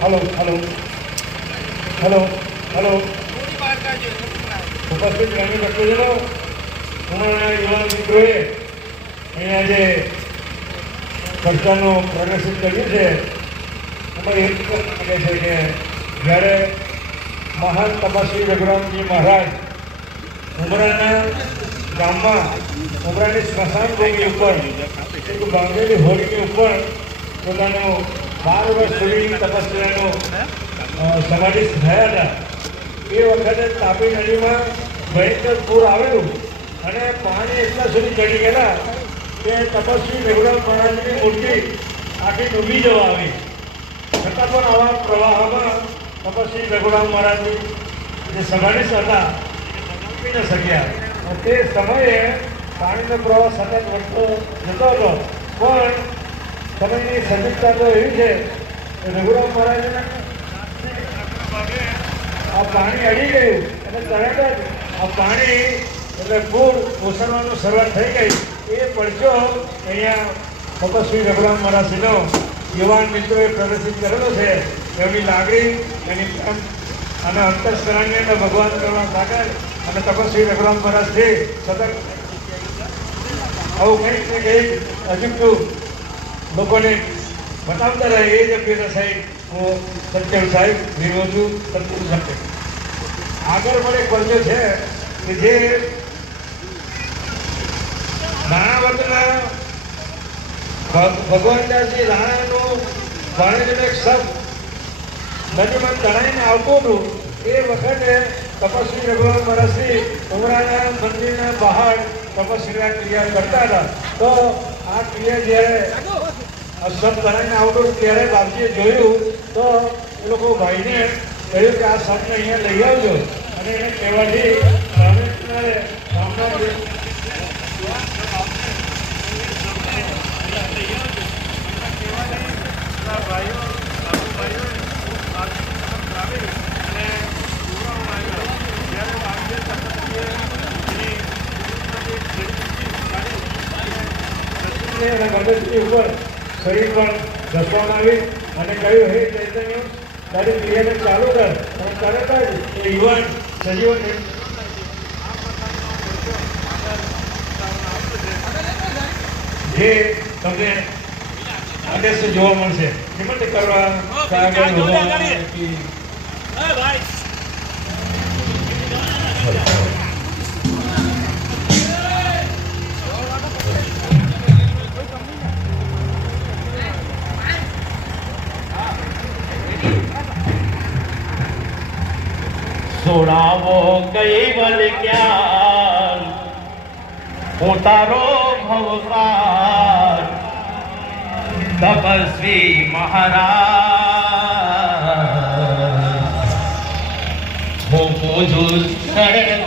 Hello hello hello hello ઉપસ્થિત ગ્રામીણ ભક્તજનો અમારા યુવાન મિત્રોએ અહીંયા જે ચર્ચાનું પ્રદર્શિત કર્યું છે. એમાં એક લાગે છે કે જ્યારે મહાન તપસ્વી રઘુરામજી મહારાજ ઉમરાના ગામમાં, ઉમરાની સ્મશાન ભૂમિ ઉપર, એક બાંધેલી હોળીની ઉપર પોતાનો બાર વર્ષ સુધી તપસ્યાનો સમાધિસ્થ થયા હતા. એ વખતે તાપી નદીમાં ભયંકર પૂર આવેલું અને પાણી એટલા સુધી ચડી ગયેલા કે તપસ્વી રઘુરામ મહારાજની મૂર્તિ આખી ડૂબી જવા આવી. છતાં પણ આવા પ્રવાહમાં તપસ્વી રઘુરામ મહારાજની જે સમાધિસ્થ હતા ડૂબી ન શક્યા. તે સમયે પાણીનો પ્રવાહ સતત વધતો જતો હતો. પણ સમયની સજગતા તો એવી છે રઘુરામ મહારાજને આ પાણી અડી ગયું અને તરત જ આ પાણી એટલે પૂર ઓસરવાનું શરૂઆત થઈ ગઈ. એ પડછો અહીંયા તપસ્વી રઘુરામ મહારાજનો યુવાન મિત્રોએ પ્રદર્શિત કરેલો છે. એમની લાગણી, એની અને અંતસ્કરણની અંદર ભગવાન કરવા સાગર અને તપસ્વી રઘુરામ મહારાજથી સતત આવું કંઈક ને કંઈક અજુકતું લોકોને બતાવતા રહે એ જ અભ્યાસ સાહેબ. હું સત્યમ સાહેબ, વિરોધ છું સત્યમ સત્ય આગળ એક વર્ગ છે કે જે નાણાવતના ભગ- ભગવાનદાસજી રાણાનું ભણેલું એક શબ્દ નદીમાં તણાઈને આવતું હતું, એ વખતે તપસ્વી રઘુરામ મહારાજશ્રી ઉમરાના મંદિરના બહાર તપસ્વીના ક્રિયા કરતા હતા. તો આ ક્રિયા જ્યારે આ સબ આવતો ત્યારે બાપજીએ જોયું તો એ લોકો ભાઈને કહ્યું કે આ સબને અહીંયા લઈ આવજો. અને એને કહેવાથી રામેશ્વરે ગામના જે ને એના ગણેશની ઉપર શરીર પર ઘસવામાં આવી અને કહ્યું હે ચૈતન્ય તારી ક્રિયાને ચાલુ કર અને તરત જ એ યુવાન સજીવન જે તમને આદેશ જોવા મળશે કેમ કરવા કાગળ જોડાવો કૈવલ જ્ઞાન. હું તારો ભવસાર તપસ્વી મહારાજ. હું પૂજું શરણ